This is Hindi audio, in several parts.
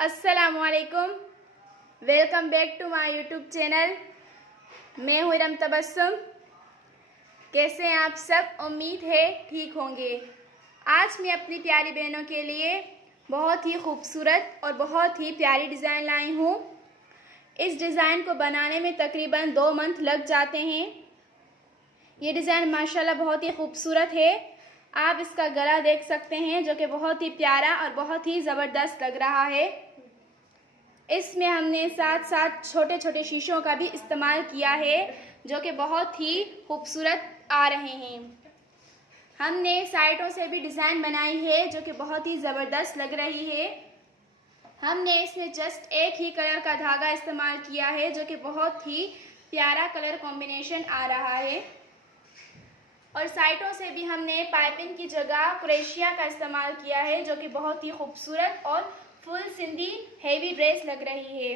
अस्सलामुअलैकुम, welcome back to my YouTube channel. मैं हूँ इरम तबस्सुम। कैसे हैं आप सब? उम्मीद है ठीक होंगे। आज मैं अपनी प्यारी बहनों के लिए बहुत ही खूबसूरत और बहुत ही प्यारी डिज़ाइन लाई हूँ। इस डिज़ाइन को बनाने में तकरीबन 2 मंथ लग जाते हैं। ये डिज़ाइन माशाल्लाह बहुत ही खूबसूरत है। आप इसका गला देख सकते हैं जो कि बहुत ही प्यारा और बहुत ही ज़बरदस्त लग रहा है। इसमें हमने साथ साथ छोटे छोटे शीशों का भी इस्तेमाल किया है जो कि बहुत ही खूबसूरत आ रहे हैं। हमने साइडों से भी डिज़ाइन बनाई है जो कि बहुत ही ज़बरदस्त लग रही है। हमने इसमें जस्ट एक ही कलर का धागा इस्तेमाल किया है जो कि बहुत ही प्यारा कलर कॉम्बिनेशन आ रहा है। और साइडों से भी हमने पाइपिंग की जगह क्रोशिया का इस्तेमाल किया है जो कि बहुत ही खूबसूरत और फुल सिंधी हेवी ड्रेस लग रही है।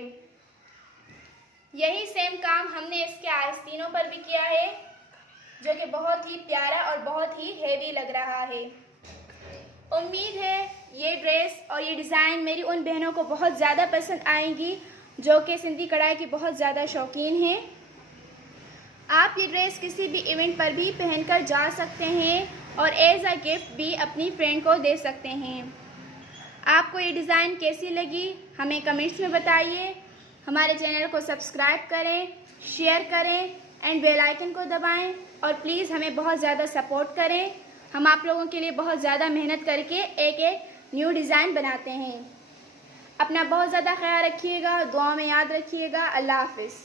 यही सेम काम हमने इसके आस्तीनों पर भी किया है जो कि बहुत ही प्यारा और बहुत ही हेवी लग रहा है। उम्मीद है ये ड्रेस और ये डिज़ाइन मेरी उन बहनों को बहुत ज़्यादा पसंद आएंगी जो कि सिंधी कढ़ाई की बहुत ज़्यादा शौकीन हैं। आप ये ड्रेस किसी भी इवेंट पर भी पहनकर जा सकते हैं और एज अ गिफ्ट भी अपनी फ्रेंड को दे सकते हैं। आपको ये डिज़ाइन कैसी लगी हमें कमेंट्स में बताइए। हमारे चैनल को सब्सक्राइब करें, शेयर करें एंड बेल आइकन को दबाएं और प्लीज़ हमें बहुत ज़्यादा सपोर्ट करें। हम आप लोगों के लिए बहुत ज़्यादा मेहनत करके एक एक न्यू डिज़ाइन बनाते हैं। अपना बहुत ज़्यादा ख्याल रखिएगा, दुआ में याद रखिएगा। अल्लाह हाफिज़।